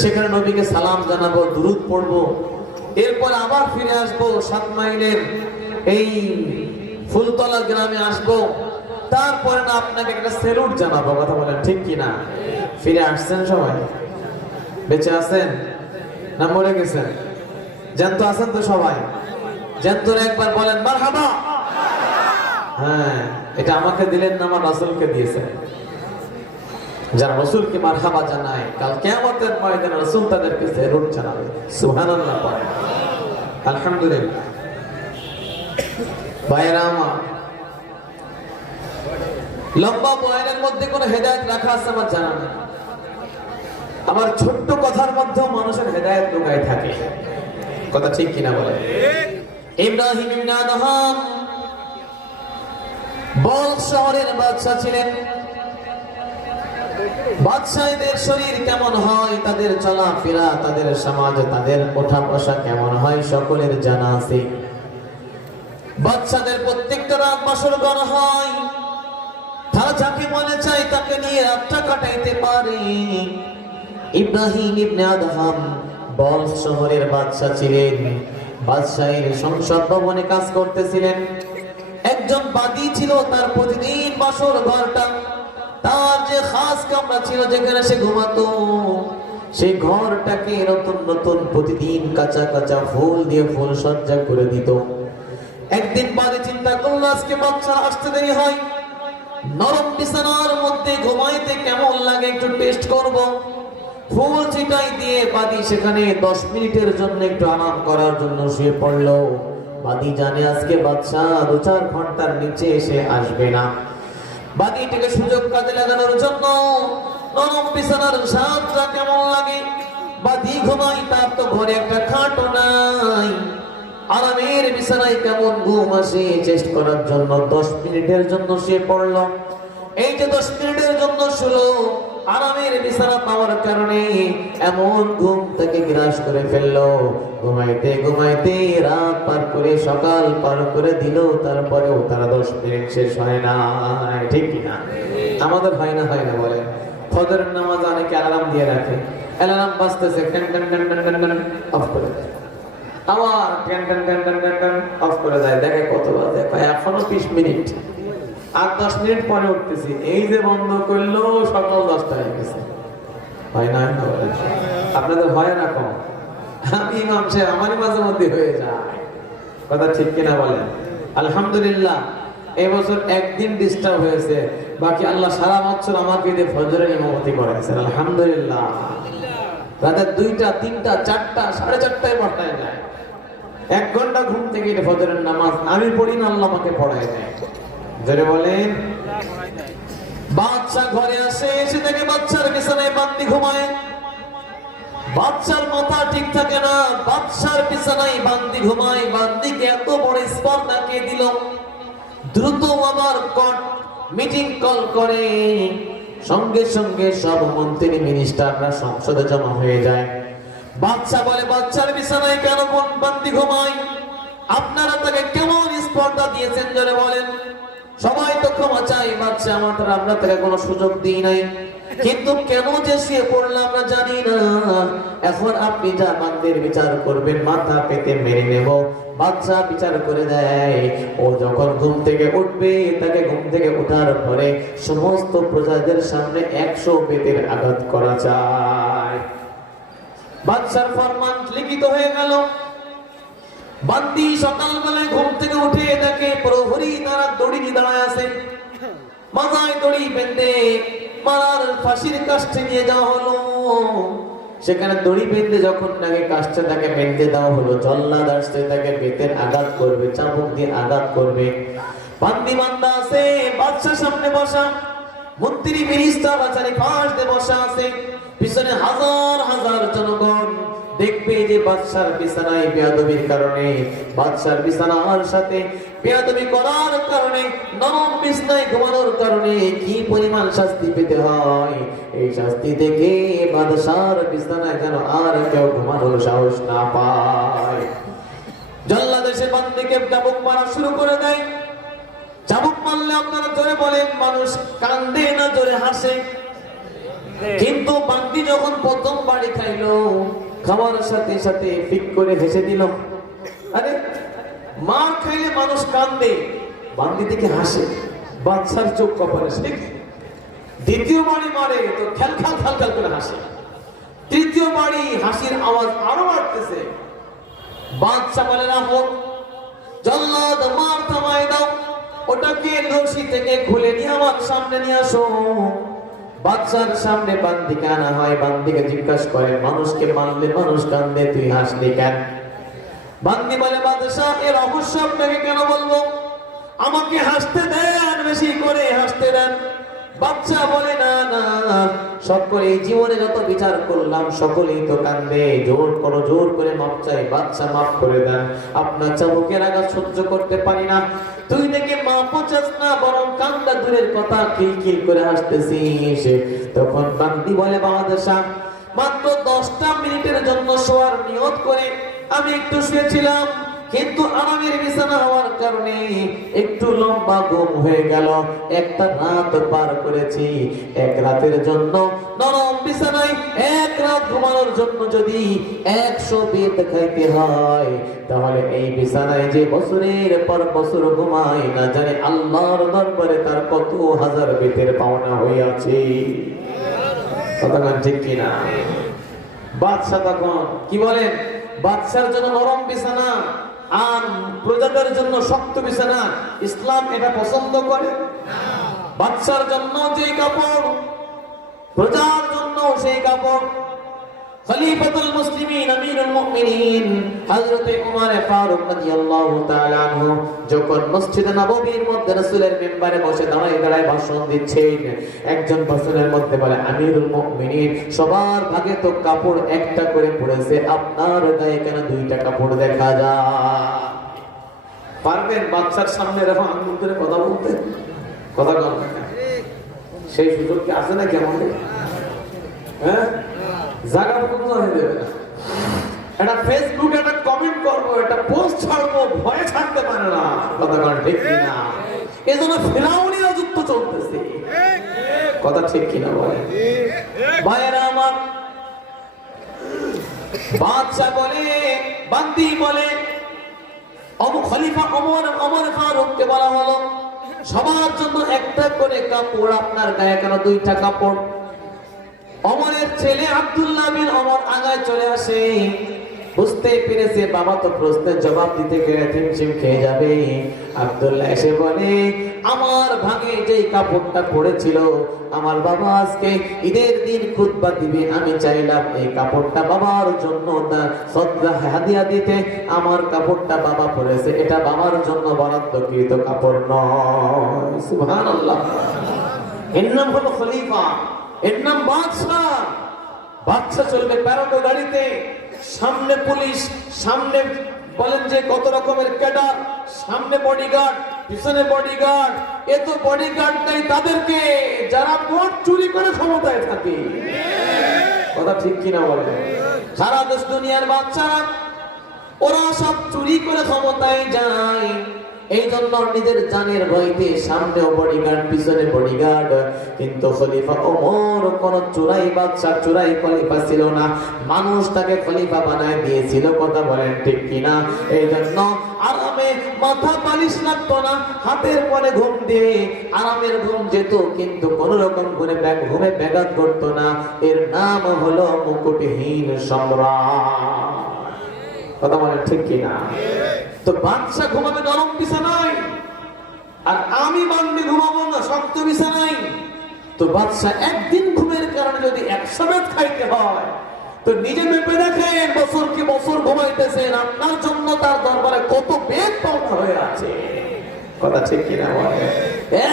সেখানে নবীকে সালাম জানাবো, দুরূদ পড়বো, এরপর আবার ফিরে আসবো 7 মাইলের এই ফুলতলা গ্রামে আসবো, তারপরে না আপনাকে একটা স্যালুট জানাবো। কথা বলেন ঠিক কিনা? ফিরে আসছেন সবাই? বেঁচে আছেন না মরে গেছেন? জ্যান্ত আছেন তো সবাই? জ্যান্তরে একবার বলেন মারহাবা। হ্যাঁ, এটা আমাকে দিলেন না, আমার রাসূলকে দিয়েছেন। যারা রাসূলকে মারহাবা জানায়, কাল কিয়ামতের ময়দানে রাসূল তাদেরকে স্যালুট জানাবে। সুবহানাল্লাহ পড়ে। আলহামদুলিল্লাহ। ভাইরা আমার, লম্বা বয়ানের মধ্যে কোনো হেদায়েত রাখা আছে আমার জানা নেই। আমার ছোট্ট কথার মধ্যেও মানুষের হেদায়েত লুকায় থাকে। কথা ঠিক কিনা বলেন? ইব্রাহিম ইবনে আদহাম বলদ শহরের বাদশা ছিলেন। বাদশাহদের শরীর কেমন হয়, তাদের চলাফেরা, তাদের সমাজ, তাদের ওঠা বসা কেমন হয় সকলের জানা আছে। বাদশাদের প্রত্যেকটা রাত বাসর ঘর হয়, তারা যাকে মনে চায় তাকে নিয়ে রাতটা কাটাইতে পারে। ইব্রাহিম ইবনে আদহাম বলদ শহরের বাদশা ছিলেন। বাদশাহের সংসদ ভবনে কাজ করতেছিলেন। একজন বাদী ছিল, তার প্রতিদিন বাসর ঘরটা, তার যে খাস কামরা ছিল যেখানে সে ঘুমাতো, সেই ঘরটাকে নতুন নতুন প্রতিদিন কাঁচা কাঁচা ফুল দিয়ে ফুল সজ্জা করে দিত। একদিন বাদী চিন্তা করলো আজকে বাদশা আসতে দেরি হয়, নরম বিছানার মধ্যে ঘুমাইতে কেমন লাগে একটু টেস্ট করব। ফুল ছিটাই দিয়ে বাদী সেখানে 10 মিনিটের জন্য একটু আরাম করার জন্য শুয়ে পড়লো। বাদী জানে আজকে বাদশা 2-4 ঘন্টার নিচে এসে আসবে না। বাদীটাকে সুযোগ কাজে লাগানোর জন্য নরম বিছানার স্বাদটা কেমন লাগে, বাদী ঘুমাই, তার তো ঘরে একটা খাটও নাই, আরামের বিছানায় কেমন ঘুম আসে চেষ্টা করার জন্য 10 মিনিটের জন্য শুয়ে পড়লো। এই যে 10 মিনিটের জন্য শুলো, আরামের বিছানা পাওয়ার কারণে এমন ঘুম তাকে গ্রাস করে ফেললো। ঘুমাইতে ঘুমাইতে রাত পার করে সকাল পার করে দিল, তারপরেও তারা 10 মিনিট শেষ হয় না। ঠিক কিনা? আমাদের হয় না? হয় না বলেন? ফজরের নামাজ অনেকে অ্যালার্ম দিয়ে রাখে, অ্যালার্ম বাজতেছে, ট্যান ট্যান ট্যান ট্যান ট্যান ট্যান অফ করে দেয়, আবার ট্যান ট্যান ট্যান ট্যান ট্যান ট্যান অফ করে দেয়। দেখে কত বাজে, এখনো 20 মিনিট, আর 10 মিনিট পরে উঠতেছি। এই যে বন্ধ করলো, সকাল 10টা হয়ে গেছে। হয় না? আপনাদের হয় না? কম? আমি ইমাম সাহেব, আমারই মাঝে মধ্যে হয়ে যায়। কথা ঠিক কিনা বলেন? আলহামদুলিল্লাহ, এই বছর একদিন ডিস্টার্ব হয়েছে, বাকি আল্লাহ সারা বছর আমাকে দিয়ে ফজরের ইমামতি করাইছেন। আলহামদুলিল্লাহ। রাতে 2টা, 3টা, 4টা, 4:30টায় বাড়তায় যায়। 1 ঘন্টা ঘুম থেকে ফজরের নামাজ আমি পড়ি না, আল্লাহ আমাকে পড়ায় দেয়। জোরে বলেন। বাদশা ঘরে আসে, এসে দেখে বাদশার বিছানায় বান্দি ঘুমায়। বাদশার মাথা ঠিক থাকে না, বাদশার বিছানায় বান্দি ঘুমায়। বান্দিকে এত বড় স্পর্ধা কে দিল? দ্রুত আবার মিটিং কল করে, সঙ্গে সঙ্গে সব মন্ত্রী মিনিস্টাররা সংসদে জমা হয়ে যায়। বাদশা বলে, বাদশার বিছানায় কেন বান্দি ঘুমায়? আপনারা তাকে কেমন স্পর্ধা দিয়েছেন জোরে বলেন? সবাই তো ক্ষমা চাই, বাদশা আমরা তাকে কোনো সুযোগ দিই নাই, কিন্তু কেন যে শুয়ে পড়লাম আমরা জানি না। এখন আপনি যা বান্দির বিচার করবেন, মাথা পেতে মেরে নেব। বাদশা বিচার করে দেয়। ও যখন ঘুম থেকে উঠবে, তাকে ঘুম থেকে ওঠার পরে সমস্ত প্রজাদের সামনে 100 বেতের আঘাত করা চায়। বাদশার ফরমান লিখিত হয়ে গেল। বান্দি সকালবেলায় ঘুম থেকে উঠে দেখে প্রহরী তারা দড়ি নিয়ে দাঁড়ায় আছে, মাথায় দড়ি বেঁধে মারার ফাঁসির কাষ্ঠে নিয়ে যাওয়া হলো। সেখানে দড়ি বেঁধে যখন তাকে কাষ্ঠে তাকে বেঁধে দেওয়া হলো, জল্লাদ আসছে তাকে বেতের আঘাত করবে, চাবুক দিয়ে আঘাত করবে। বান্দি বান্দা আছে, বাদশার সামনে বসা, মন্ত্রী মিনিস্টার আচারে পাশ দিয়ে বসা আছে, পিছনে হাজার হাজার জনগণ দেখবে যে বাদশার বিছানায় বেয়াদবির কারণে, বাদশার বিছানার সাথে বেয়াদবি করার কারণে, নরম বিছানায় ঘুমানোর কারণে কি পরিমাণ শাস্তি পেতে হয়। এই শাস্তি দেখে বাদশার বিছানায় যেন আর কেউ ঘুমানোর সাহস না পায়। জল্লাদ এসে বান্দিকে চাবুক মারা শুরু করে দেয়। চাবুক মারলে আপনারা জোরে বলেন, মানুষ কান্দে না জোরে হাসে? কিন্তু বান্দি যখন প্রথম বাড়ি খাইলো, খাওয়ার সাথে সাথে ফিক করে হেসে দিল। আরে মার খাইলে মানুষ কান্দে, বান্দি থেকে হাসে, বাচ্চার চোখ কপালে। দ্বিতীয় বাড়ি মারে তো খেল খেল খেল খেল করে হাসে। তৃতীয় বাড়ি হাসির আওয়াজ আরো বাড়তেছে। বাচ্চা বলে, না হোক জল্লাদ, মার থামায় দাও, ওটাকে রশি থেকে খুলে নিয়ে আমার সামনে নিয়ে আসো। বাচ্চার সামনে বান্দিকে আনা হয়। বান্দিকে জিজ্ঞাসা করে, মানুষকে মারলে মানুষ কান্দে, তুই হাসলি কেন? বান্দি বলে, বাদশাহ এর রহস্য আপনাকে কেন বলবো, আমাকে হাসতে দেন, বেশি করে হাসতে দেন। বাচ্চা বলে, না না, সকলে জীবনে যত বিচার করলাম সকলেই তো কান্দে, জোর করো, জোর করে মাপ চাই। বাচ্চা মাফ করে দেন, আপনার চাবুকের আঘাত সহ্য করতে পারি না। তুই নাকি মাপও চাস না, বরং কান্দা দূরের কথা, কিলকিল করে হাসতেছিস। তখন বান্দি বলে, বাদশাহ মাত্র 10টা মিনিটের জন্য শোয়ার নিয়ত করে আমি একটু শুয়েছিলাম, কিন্তু আরামের বিছানা হওয়ার কারণে একটু লম্বা ঘুম হয়ে গেল। একটা রাত পার করেছি। এক রাতের জন্য নরম বিছানায় এক রাত ঘুমানোর জন্য যদি 100 বেত খাইতে হয়, তাহলে এই বিছানায় যে বছরের পর বছর ঘুমায়, না জানে আল্লাহর দরবারে তার কত হাজার বেতের পাওনা হইয়াছে। কথা ঠিক কিনা? বাদশা তখন কি বলেন, বাদশার জন্য নরম বিছানা আর প্রজাদের জন্য শক্ত বিছানা, ইসলাম এটা পছন্দ করে না। বাদশার জন্য যেই কাপড়, প্রজার জন্য সেই কাপড়। খলিফাতুল মুসলিমিন আমিরুল মুমিনিন হযরত ওমর ফারুক রাদিয়াল্লাহু তাআলা আনহু যখন মসজিদে নববীর মধ্যে রাসূলের মিম্বারে বসে দাঁড়ায় দাঁড়ায় ভাষণ দিচ্ছেন, একজন ভাষণের মধ্যে বলে, আমিরুল মুমিনিন সবার ভাগে তো কাপড় একটা করে পড়েছে, আপনার গায়ে কেন 2টা কাপড় দেখা যায়? পারবেন বাচ্চার সামনে এরকম আঙ্গুল করে কথা বলতে? কথা বলেন না, সেই সুযোগ কি আছে নাকি আমাদের? হ্যাঁ, জায়গা পর্যন্ত হয়ে যাবে না। এটা ফেসবুকে একটা কমেন্ট করবো, এটা পোস্ট ছাড়বো, ভয়ে ছাড়তে পারে না। কথা ঠিক কিনা? এজন্য ফিরাউনি রাজত্ব চলতেছে। কথা ঠিক কিনা বলে? ভাইয়েরা আমার, বাদশা বলে, বান্দি বলে, খলিফা ওমর ফারুককে বলা হলো, সবার জন্য একটা করে কাপড়, আপনার গায়ে কেন 2টা কাপড়? ওমরের ছেলে আব্দুল্লাহ বিন ওমর আগায় চলে আসে। বুঝতে পেরেছে বাবা তো প্রশ্নের জবাব দিতে গেলে হিমশিম খেয়ে যাবে। আব্দুল্লাহ এসে বলে, আমার ভাগে যেই কাপড়টা পড়েছিল, আমার বাবা আজকে ঈদের দিন খুতবা দিবে, আমি চাইলাম এই কাপড়টা বাবার জন্য সদকা হাদিয়া দিতে। আমার কাপড়টা বাবা পরেছে, এটা বাবার জন্য বরাদ্দকৃত কাপড় নয়। সুবহানাল্লাহ। এর নাম হলো খলিফা, এর নাম বাদশা। বাদশা চলবে প্যারোটো গাড়িতে, সামনে পুলিশ, সামনে বলেন যে কত রকমের ক্যাডার, সামনে বডিগার্ড, পিছনে বডিগার্ড। এত বডিগার্ড নাই তাদেরকে যারা ভোট চুরি করে ক্ষমতায় থাকে। কথা ঠিক কিনা বলে? সারা দেশ দুনিয়ার বাচ্চারা ওরা সব চুরি করে ক্ষমতায় যায়। এই জন্য নিজের জানের ভয়তে সামনেও বডিগার্ড, পিছনে বডিগার্ড। কিন্তু খলিফা ওমর কোন চোরাই বাদশা, চোরাই খলিফা ছিল না, মানুষ তাকে খলিফা বানায় দিয়েছিল। কথা বলেন ঠিক কিনা? এই জন্য আরামে মাথা পালিশ লাগতো না, হাতের পরে ঘুম দিয়ে আরামের ঘুম যেত, কিন্তু কোন রকম ঘুমে ব্যাঘাত করতো না। এর নাম হলো মুকুটহীন সম্রাট। কথা বলেন ঠিক কিনা? তো বাদশা ঘুমাবে নরম বিছানায়, আর আমি বান্দি ঘুমাবো না শক্ত বিছানায়। তো বাদশা একদিন ঘুমের কারণে যদি 100 বেত খাইতে হয়, তো নিজে মেপে দেখেন, বছর কি বছর ঘুমাইতেছেন, আপনার জন্য তার দরবারে কত বেত পাওনা হয়ে আছে। কথা ঠিক কিনা বলে?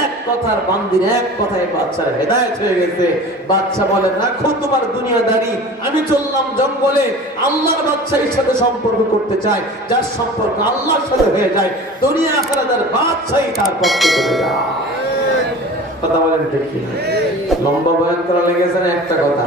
এক কথার বান্দির এক কথায় বাদশার হেদায়েত হয়ে গেছে। বাদশা বলে, রাখো তোমার দুনিয়াদারি, আমি চললাম জঙ্গলে, আল্লাহর বাদশাহীর সাথে সম্পর্ক করতে চাই। যার সম্পর্ক আল্লাহর সাথে হয়ে যায়, দুনিয়া আখিরাতের বাদশাহী তার পক্ষে চলে যায়। কথা বলেন ঠিক কিনা? লম্বা বয়ান করা লেগেছে না একটা কথা।